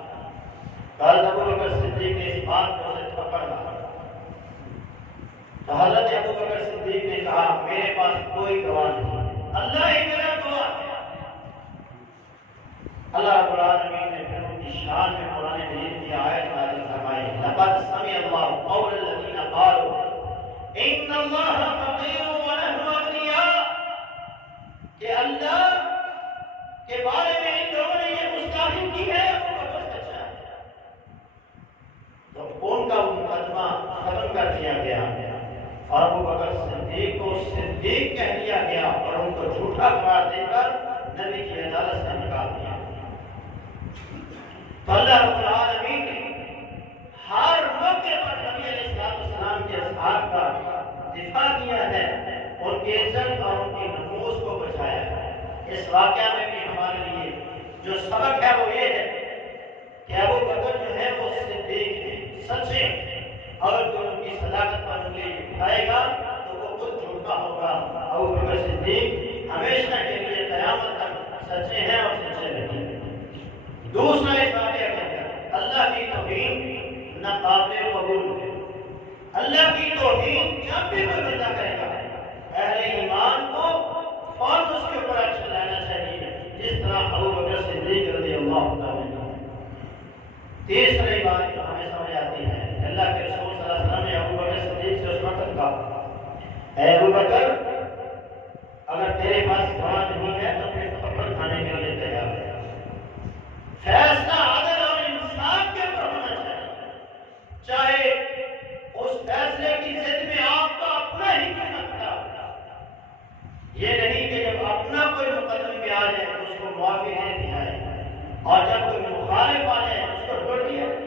قال ابوبکر صدیق نے اس بات کو اسے پکڑ لیا تو حضرت ابوبکر صدیق نے کہا میرے پاس کوئی گواہ نہیں، اللہ ہی میرا گواہ ہے۔ اللہ رب العالمین نے پھر ان کی شان میں قرآن مجید کی آیت نازل فرمائی لقد سمع اللہ قول الذین قالوا ان اللہ فقیر ونحن اغنیاء، کہ اللہ جھوٹا قرار دے کر نبی کی عدالت سے نکال دیا۔ تو اللہ رب العالمین نے ہر موقع پر نبی علیہ السلام کے اصحاب کا دفاع کیا ہے، ان کی عزت اور ان کی نفوس کو بچایا ہے۔ اس واقعہ میں بھی ہمارے لیے جو سبق ہے وہ یہ ہے کہ ابو بکر جو ہے وہ صدیق ہیں، سچے ہیں، اور جو ان کی صداقت پر انگلی اٹھائے گا تو وہ خود جھوٹا ہوگا۔ ابو بکر صدیق ہمیشہ کے لیے قیامت تک سچے ہیں اور سچے رہیں گے۔ دوسرا اس واقعہ کے اندر اللہ کی توہین ناقابل قبول ہے۔ اللہ کی توہین جب بھی کوئی بندہ کرے گا، اہل ایمان کو فوراً اس کے اوپر ایکشن لینا چاہیے، جس طرح ابو بکر صدیق رضی اللہ تعالیٰ عنہ۔ تیسری بات جو ہمیں سمجھ آتی ہے، اللہ کے رسول صلی اللہ علیہ وسلم نے ابو بکر صدیق سے اس وقت کہا، اے ابو بکر، اگر تیرے پاس گواہ نہیں ہے تو پھر تھپڑ کھانے کے لیے تیار ہے۔ فیصلہ عدل اور انصاف کے اوپر ہونا چاہیے، چاہے اس فیصلے کی ضد میں آپ کا اپنا ہی کیوں نہ کھڑا ہو۔ یہ نہیں کہ جب اپنا کوئی مقدم میں آ جائے تو اس کو معافی دے دیا جائے، اور جب کوئی مخالف آ جائے اس کو چھوڑ دیا جائے۔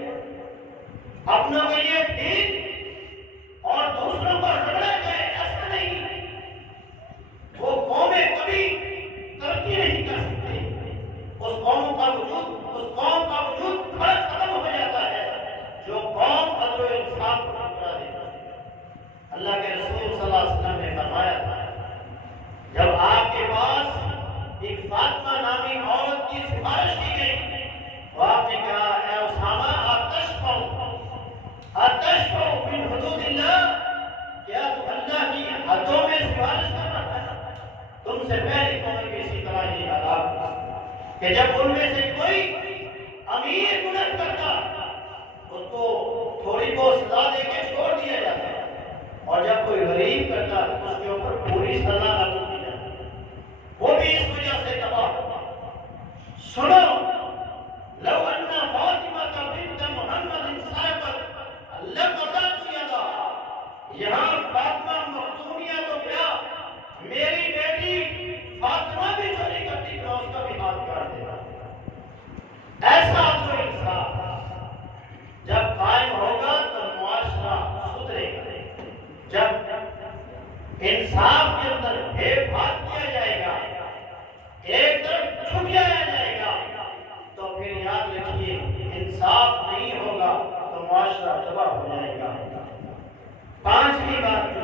اپنوں کے لیے ٹھیک اور دوسروں پر رگڑا جائے، ایسا نہیں۔ وہ قومیں کبھی ترقی نہیں کر سکتی، اس قوم کا وجود ختم ہو جاتا ہے جو قوم عدل و انصاف کو ٹھکرا دیتا ہے۔ اللہ کے رسول صلی اللہ علیہ وسلم نے فرمایا تھا، جب آپ کے پاس ایک فاطمہ نامی عورت کی سفارش کی گئی تو آپ نے کہا، اے اسامہ، اتشفع من حدود اللہ، کیا تو اللہ کی حدوں میں سفارش کر رہا ہے؟ تم سے پہلی قوم بھی اسی طرح ہی حالات تھا کہ جب ان میں سے کوئی امیر گناہ کرتا اس کو تھوڑی بہت سزا دے کے چھوڑ دیا جاتا، اور جب کوئی غریب کرتا تو اس کے اوپر پوری سزا لاگو کی جاتی، وہ بھی اس وجہ سے تباہ ہوتا۔ سنو، لو ان فاطمہ بنت محمد سرقت لقطعت یدہا، یہاں فاطمہ مخزومیہ تو کیا، میری بیٹی فاطمہ بھی چوری کرتی تو اس کا بھی ہاتھ کاٹ دیتا۔ ایسا عدل و انصاف جب قائم ہوگا تو معاشرہ سدھرے گا۔ جب انصاف کے اندر بے بھات کیا جائے گا، ایک طرف چھپ جایا جائے گا، تو پھر یاد رکھیے انصاف نہیں ہوگا تو معاشرہ تباہ ہو جائے گا۔ پانچویں بات جو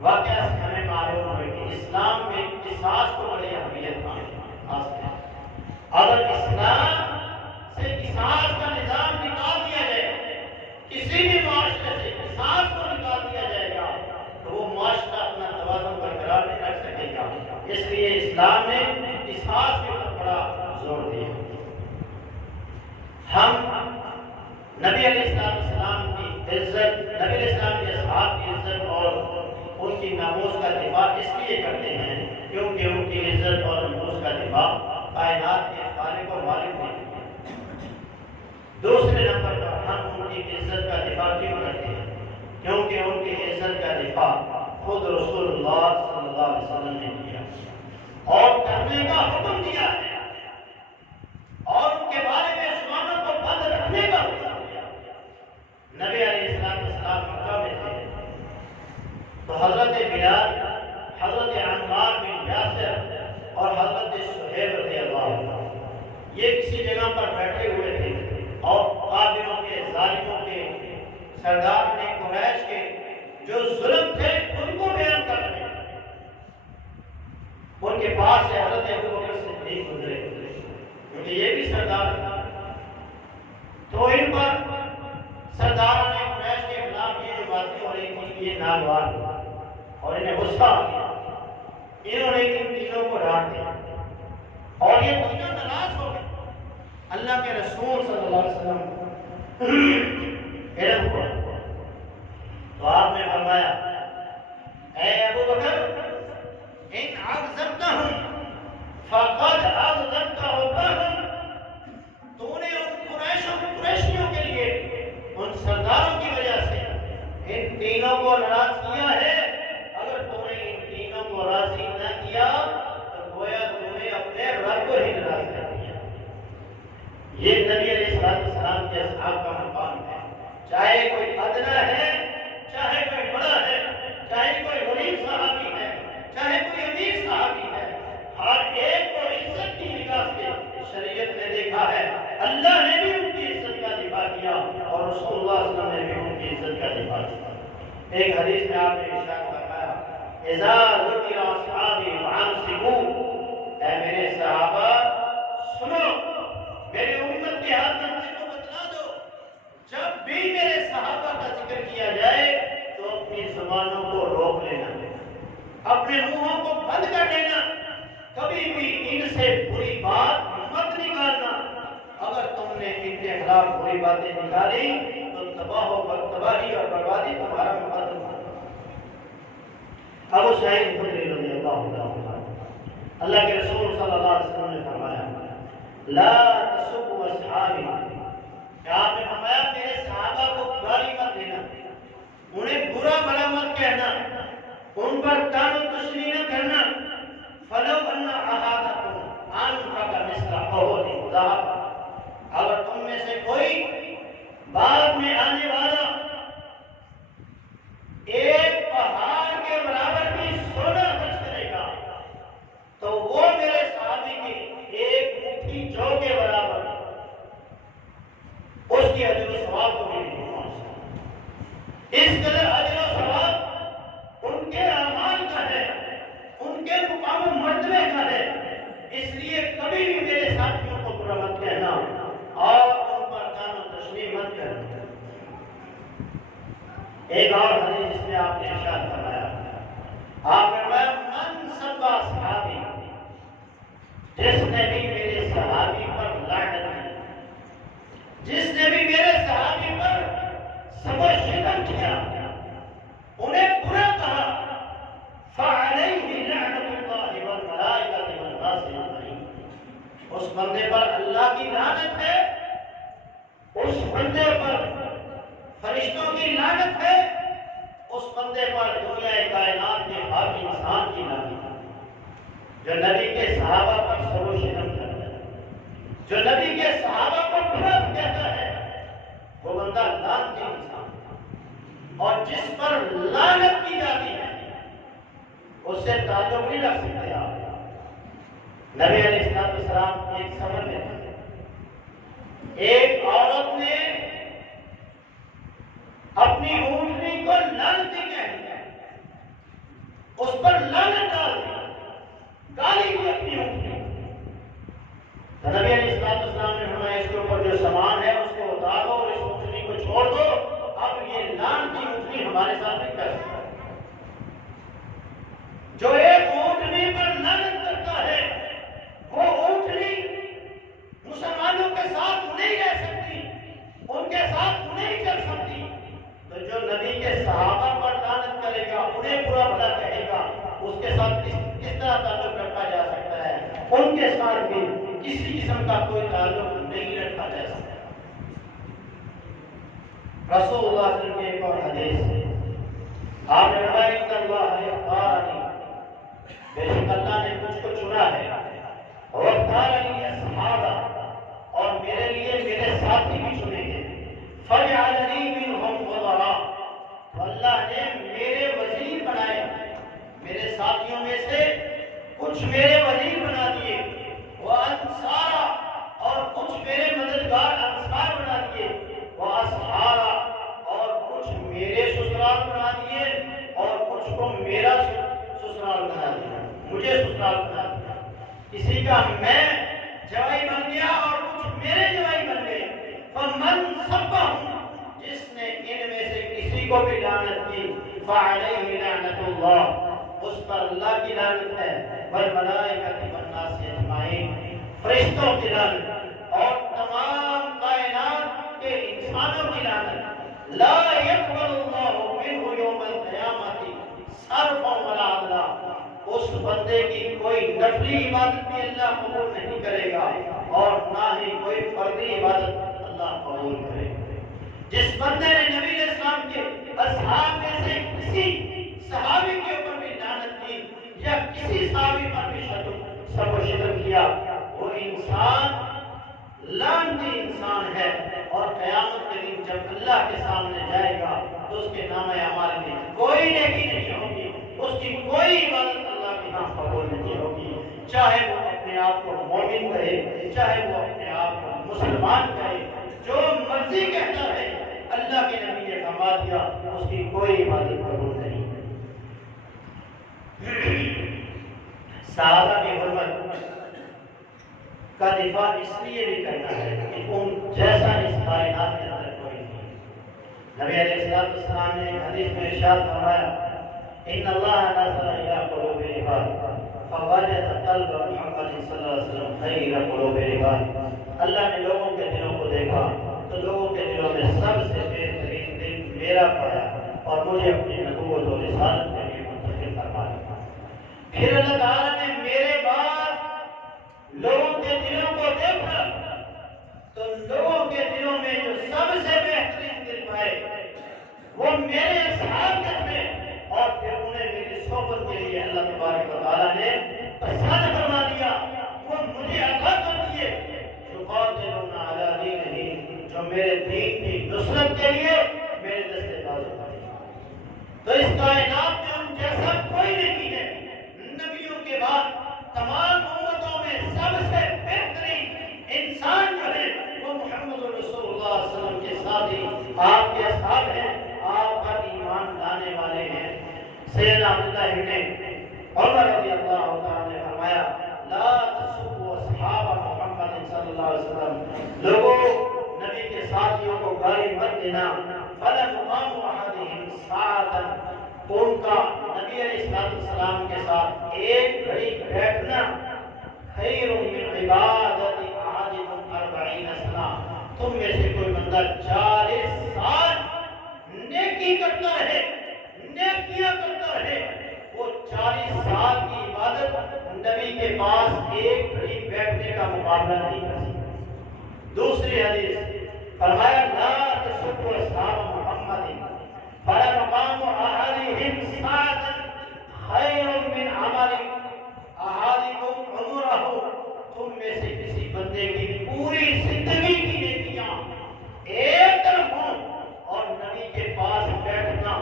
واقعہ سے ہمیں معلوم ہوئی کہ اسلام میں قصاص کو بڑی اہمیت حاصل ہے۔ اگر اسلام سے قصاص کا نظام نکال دیا جائے، کسی بھی معاشرے سے قصاص کو نکال دیا جائے گا تو وہ معاشرہ اپنا توازن برقرار نہیں رکھ سکے گا۔ اس لیے اسلام نے قصاص کے اوپر بڑا زور دیا۔ ہم نبی علیہ السلام کی عزت، نبی علیہ السلام کے اصحاب کی عزت اور ان کی ناموس کا دفاع اس لیے کرتے ہیں کیونکہ ان کی عزت اور ناموس کا دفاع کائنات کے خالق و مالک نے۔ دوسرے نمبر پر ہم ان کی عزت کا دفاع کیوں کرتے ہیں؟ کیونکہ ان کی عزت کا دفاع خود رسول اللہ صلی اللہ علیہ وسلم نے کیا اور کرنے کا حکم دیا ہے، اور ان کے بارے میں زبانوں کو بند رکھنے کا حکم دیا۔ نبی علیہ السلام مکہ میں تھے تو حضرت بلال، حضرت عمار بن یاسر اور حضرت سہیب رضی اللہ عنہ یہ کسی جگہ پر بیٹھے ہوئے تھے، اور قافلوں کے، ظالموں کے، سردار نے قریش کے جو ظلم تھے ان کو بیان کر رہے ہیں۔ ان کے پاس سے حضرت ابو بکر صدیق گزرے کیونکہ یہ بھی سردار تھا، تو ان پر سرداروں نے قریش کے خلاف یہ جو باتیں ہو رہی تھی یہ ناگوار ہوا اور انہیں غصہ آ گیا۔ انہوں نے ان تینوں کو ڈانٹ دیا اور یہ تینوں ناراض ہو گئے۔ اللہ کے رسول صلی اللہ علیہ وسلم علم ہوا تو آپ نے فرمایا، اے ابو بکر، ان عذبتہم فقد عذبتہم، تو نے ان قریشیوں کے لیے، ان سرداروں کی وجہ سے ان تینوں کو ناراض کیا ہے۔ اگر تو نے ان تینوں کو راضی نہ اذا ذکر اصحابی فانصتوا، اے میرے صحابہ سنو، میری امت کے ہاتھ میں کو بتلا دو، جب بھی میرے صحابہ کا ذکر کیا جائے تو اپنی زبانوں کو روک لینا، اپنے منہوں کو بند کر دینا، کبھی بھی ان سے بری بات مت نکالنا۔ اگر تم نے ان کے خلاف بری باتیں نکالی تو تباہی اور بربادی تمہارا مقدم ہوگا۔ ابو سعید خدری رضی اللہ عنہ، اللہ کے رسول صلی اللہ علیہ وسلم نے فرمایا لا تسبوا اصحابی، کہ آپ نے فرمایا میرے صحابہ کو گالی مت دینا، انہیں برا بھلا مت کہنا، ان پر طعن و تشنیع نہ کرنا۔ فلو ان احدکم انفق مثل احد ذهب، اگر تم میں سے کوئی بعد میں آنے والا ایک پہاڑ کے برابر بھی سونا خرچ کرے گا تو وہ میرے صحابی کی ایک مٹھی جو کے برابر اس کی اجر و ثواب کو بھی نہیں پہنچتا۔ اس قدر اجر و ثواب ان کے اعمال کا ہے، ان کے مقام و مرتبے کا ہے، اس لیے کبھی بھی میرے ساتھیوں کو برا مت کہنا اور ان پر طعن و تشنیع مت کرنا۔ ایک اور حدیث جس میں آپ نے ارشاد فرمایا، آپ نے فرمایا من سب اصحابی، جس نے بھی میرے صحابی پر لعنت کی، جس نے بھی میرے صحابی پر سب و شتم کیا، انہیں برا کہا، فعلیہ لعنت اللہ والملائکۃ والناس اجمعین، اس بندے پر اللہ کی لعنت ہے، اس بندے پر فرشتوں کی لعنت ہے، اس بندے پر دنیا کائنات کے ہر انسان کی لعنت ہے۔ جو نبی کے صحابہ پر سب و شتم کرتا ہے، جو نبی کے صحابہ کو برا کہتا ہے، وہ بندہ لعنتی انسان ہے، اور جس پر لعنت کی جاتی ہے اس سے تعلق نہیں رکھ سکتے آپ۔ نبی علیہ السلام ایک سفر میں تھے، ایک عورت نے اپنی اونٹنی کو لعنتی کہہ دیا، اس پر لعنت ڈال دی، گالی دی اپنی اونٹنی۔ تو نبی علیہ السلام نے فرمایا اس کے اوپر جو سامان ہے اس کو اتار دو اور اس اونٹنی کو چھوڑ دو، اب یہ لعنتی اونٹنی ہمارے ساتھ نہیں کر سکتا۔ جو ایک اونٹنی پر لعنت کرتا ہے وہ اونٹنی مسلمانوں کے ساتھ نہیں رہ سکتی، ان کے ساتھ نہیں چل سکتی۔ تو جو نبی کے صحابہ پر لعنت کرے گا، انہیں برا بھلا کہے گا، اس کے ساتھ کس طرح تعلق رکھا جا سکتا ہے؟ ان کے ساتھ بھی کسی قسم کا کوئی تعلق نہیں رکھا جا سکتا۔ رسول اللہ صلی اللہ علیہ وسلم کی ایک اور حدیث، آپ نے فرمایا ان اللہ اختارنی، بے شک اللہ نے مجھ کو چنا ہے، واختارنی اصحابہ، اور میرے لیے میرے ساتھی بھی چنے گے، فجعلنی منہم وزراء، تو اللہ نے میرے وزیر بنائے، میرے ساتھیوں میں سے کچھ میرے وزیر بنا دیے، وانصارا، اور کچھ میرے مددگار انصار بنا دیے، واسحارا، اور کچھ میرے سسرال بنا دیے، اور کچھ کو میرا سسرال بنا دیا، مجھے سسرال بنا دیا، کسی کا میں جوائی بن گیا اور کچھ میرے جوائی بن گئے۔ فمن سبہم، جس نے ان میں سے کسی کو بھی لعنت کی، فعلیہ لعنت اللہ، اس پر اللہ کی لعنت ہے، والملائکۃ والناس اجمعین، فرشتوں کی لعنت اور تمام کائنات کے انسانوں کی لعنت۔ لا يقبل اللہ منہ یوم القیامۃ صرفا ولا عدلا، اس بندے کی کوئی نفلی عبادت بھی اللہ قبول نہیں کرے گا اور نہ ہی کوئی فردی عبادت اللہ قبول کرے گا۔ جس بندے نے نبی علیہ السلام کے اصحاب میں سے کسی صحابی کے اوپر بھی لعنت کی یا کسی صحابی پر بھی سب و شتم کیا، وہ انسان لعنتی انسان ہے، اور قیامت کے دن جب اللہ کے سامنے جائے گا تو اس کے نام اعمال میں کوئی نیکی نہیں ہوگی، اس کی کوئی عبادت اللہ کے ہاں قبول نہیں ہوگی، چاہے وہ اپنے آپ کو مومن کہے، چاہے وہ اپنے آپ کو مسلمان کہے، جو مرضی کہتا ہے، اللہ کے نبی نے فرما دیا اس کی کوئی عبادت قبول نہیں۔ ابو سعید خدری رضی اللہ عنہ، اللہ کے رسول صلی اللہ علیہ وسلم نے فرمایا لا تسبوا اصحابی، جس نے بھی میرے صحابہ پر لعنت کی، جس نے بھی میرے صحابہ پر سب و شتم کیا، انہیں برا کہا، فعلیہ لعنت اللہ، اس پر اللہ کی لعنت ہے، والملائکۃ والناس اجمعین، فرشتوں کی لعنت اور تمام کائنات کے انسانوں کی لعنت۔ لا يقبل الله منه يوم القيامة صرفا ولا عدلا، اس بندے کی کوئی نفلی عبادت بھی اللہ قبول نہیں کرے گا اور نہ ہی کوئی فردی عبادت اللہ قبول کرے گا۔ جس بندے نے نبی علیہ السلام کے اصحاب میں سے کسی صحابی پر بھی لعنت کی یا کسی صحابی پر بھی صحابہ کی حرمت کا دفاع اس لیے بھی کرنا ہے کہ ان جیسا اس کائنات کے اندر کوئی نہیں۔ نبی علیہ السلام نے ایک حدیث میں ارشاد فرمایا ان اللہ نظر الى قلوب العباد فوجد قلب محمد صلی اللہ علیہ وسلم خیر قلوب العباد۔ اللہ نے لوگوں کے دلوں کو دیکھا تو لوگوں کے دلوں میں سب سے بہترین دل میرا پایا اور مجھے اپنی نبوت اور رسالت کے لیے منتخب فرمایا۔ پھر اللہ تعالیٰ نے میرے بعد لوگوں کے دلوں کو دیکھا تو لوگوں کے دلوں میں جو سب سے بہترین دل پائے وہ میرے اصحاب کے تھے، اور پھر انہیں میری صحبت کے لیے اللہ تبارک و تعالیٰ نے پسند فرما دیا، وہ مجھے عطا کر دیے جو قاتلون علی دینہ، جو میرے دین کی نصرت کے لیے میرے دستے بازو بنے۔ تو اس کائنات میں ان جیسا کوئی نہیں ہے۔ نبیوں کے بعد تمام امتوں میں سب سے بہترین انسان جو ہے وہ محمد رسول اللہ صلی اللہ علیہ وسلم کے ساتھی آپ کے اصحاب ہیں، آپ پر ایمان لانے والے ہیں۔ سیدنا عبداللہ ابن عمر رضی اللہ عنہ نے فرمایا لا تسبوا اصحاب محمد صلی اللہ علیہ وسلم، لوگوں نبی کے ساتھیوں کو گالی مت دینا، فلمقام احدہم ساعۃ، ان کا نبی علیہ السلام کے ساتھ ایک گھڑی بیٹھنا خیر من عبادت احدکم 40 سنہ، تم میں سے کوئی بندہ 40 سال نیکی کرتا رہے، نیکیاں کرتا رہے، وہ 40 سال کی عبادت نبی کے پاس ایک گھڑی بیٹھنے کا مقابلہ نہیں کر سکتا۔ دوسری حدیث فرمایا لا تسبوا اصحاب محمد فلمقام احدہم ساعۃ خیر من عمل احدکم عمرہ، تم میں سے کسی بندے کی پوری زندگی کی نیکیاں ایک طرف ہوں اور نبی کے پاس بیٹھنا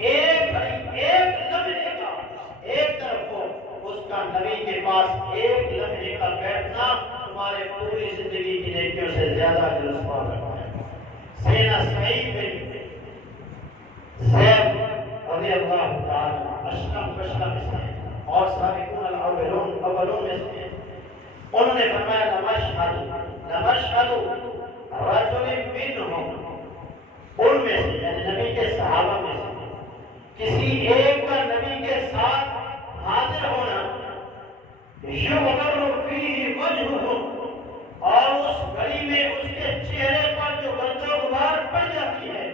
ایک گھڑی ایک لمحے کا ایک طرف ہو، اس کا نبی کے پاس ایک لمحے کا بیٹھنا تمہارے پوری زندگی کی نیکیوں سے زیادہ جلوہ کرتا ہے۔ سیدنا سعید بن زید رضی اللہ تعالی اشرف سے اور سابقون الاولون میں سے انہوں نے فرمایا لمشہد رجل منہم، ان میں سے یعنی نبی کے صحابہ میں سے کسی ایک کا نبی کے ساتھ حاضر ہونا یغبر فیہ وجہہ، اور اس گھڑی میں اس کے چہرے پر جو گرد و غبار پڑ جاتی ہے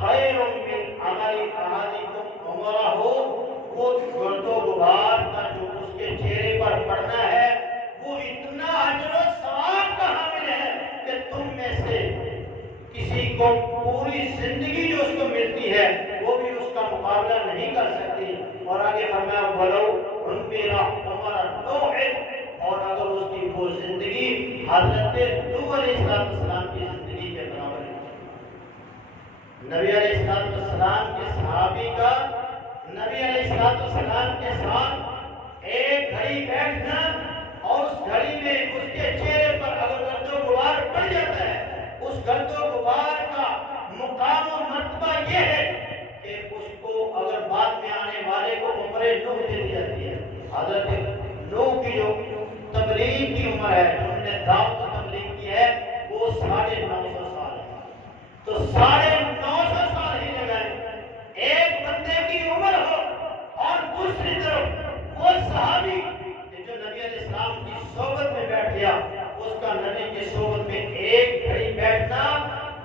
خیر من عمل احدکم عمرہ، وہ گرد و غبار کا جو اس کے چہرے پر پڑنا ہے وہ اتنا اجر و ثواب کا حامل ہے کہ تم میں سے کسی کو پوری زندگی جو اس کو ملتی ہے وہ بھی اس کا مقابلہ نہیں کر سکتی۔ اور آگے فرمایا ولو عمر نوح، اور اگر اس کی وہ زندگی حضرت نوح علیہ السلام کی زندگی کے برابر ہے۔ نبی علیہ السلام کے صحابی کا نبی علیہ السلام کے ساتھ ایک گھڑی بیٹھنا اور اس گھڑی میں اس کے چہرے پر اگر گرد و غبار پڑ جاتا ہے، اس گرد و غبار کا مقام و مرتبہ یہ ہے کہ اس کو اگر بعد میں آنے والے کو عمر نوح دے دی جاتی ہے۔ حضرت نوح کی جو تبلیغ کی عمر ہے، جو انہوں نے دعوت و تبلیغ کی ہے، وہ 950 سال ہے۔ تو 950 سال ہی لگائے ایک بندے کی عمر ہو، اور دوسری طرف وہ صحابی جو نبی علیہ السلام کی صحبت میں بیٹھ گیا، اس کا نبی کی صحبت میں ایک گھڑی بیٹھنا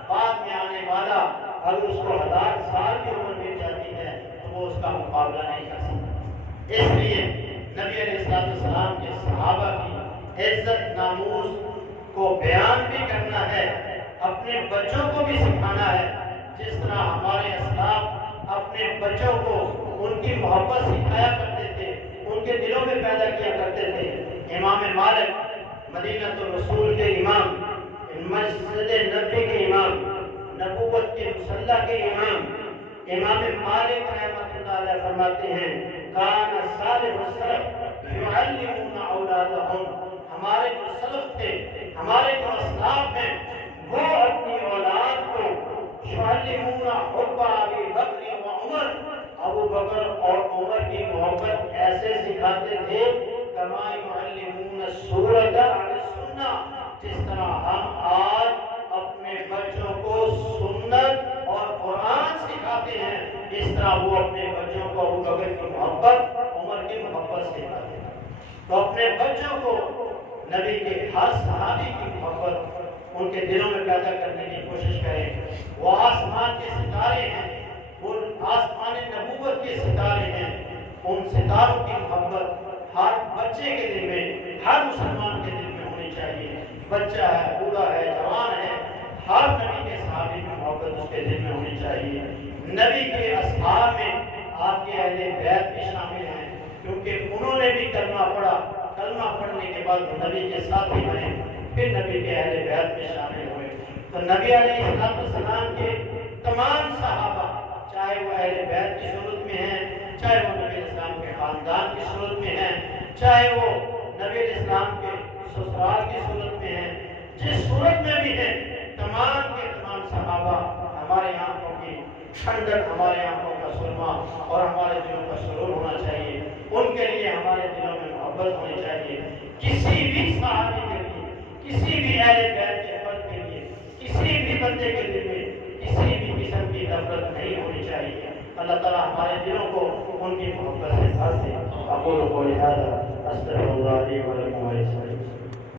بعد میں آنے والا اگر اس کو 1000 سال کی عمر مل جاتی ہے تو وہ اس کا مقابلہ نہیں کر سکتا۔ اس لیے نبی علیہ السلام کے صحابہ کی عزت ناموز کو بیان بھی کرنا ہے، اپنے بچوں کو بھی سکھانا ہے، جس طرح ہمارے اسلاف اپنے بچوں کو ان کی محبت سکھایا کرتے تھے، ان کے دلوں میں پیدا کیا کرتے تھے۔ امام مالک مدینہ الرسول کے امام، مسجد نبی کے امام، نبوت کے مصلی کے امام، امام مالک رحمۃ اللہ علیہ فرماتے ہیں کان صالح السلف یعلمون اولادہم، ہمارے جو سلف تھے، ہمارے جو اسلاف ہیں، وہ اپنی اولاد کو یعلمون حب ابی بکر و عمر، ابو بکر اور عمر کی محبت ایسے سکھاتے تھے کما یعلمون السورۃ علی السنہ، جس طرح ہم آج اپنے بچوں کو سنت اور قرآن سکھاتے ہیں، اس طرح وہ اپنے بچوں کو ابو بکر کی محبت، عمر کی محبت سکھاتے ہیں۔ تو اپنے بچوں کو نبی کے ہر صحابی کی محبت ان کے دلوں میں پیدا کرنے کی کوشش کریں۔ وہ آسمان کے ستارے ہیں، وہ آسمان نبوت کے ستارے ہیں، ان ستاروں کی محبت ہر بچے کے دل میں، ہر مسلمان کے دل میں ہونی چاہیے۔ بچہ ہے، بوڑھا ہے، جوان ہے، ہر نبی کے صحابی کی محبت اس کے دل میں ہونی چاہیے۔ نبی کے اصحاب میں آپ کے اہل بیت بھی شامل ہیں، کیونکہ انہوں نے بھی کلمہ پڑھا، کلمہ پڑھنے کے بعد نبی کے ساتھی بنے، پھر نبی کے اہل بیت میں شامل ہوئے۔ تو نبی علیہ السلام کے تمام صحابہ، چاہے وہ اہل بیت کی صورت میں ہیں، چاہے وہ نبی اسلام کے خاندان کی صورت میں ہیں، چاہے وہ نبی اسلام کے سسرال کی صورت میں ہیں، جس صورت میں بھی ہیں، تمام کے تمام صحابہ ہمارے آنکھوں کی ٹھنڈک، ہمارے آنکھوں کا سرما اور ہمارے دلوں کا سرور ہونا چاہیے۔ ان کے لیے ہمارے دلوں میں محبت ہونی چاہیے۔ کسی بھی صحابی کے لیے، کسی بھی اہل بیت کے فرد کے لیے، کسی بھی بندے کے دل میں کسی بھی قسم کی نفرت نہیں ہونی چاہیے۔ اللہ تعالیٰ ہمارے دلوں کو ان کی محبت سے بھر دے۔ اقول قولی ھذا استغفر اللہ لی ولکم ولسائر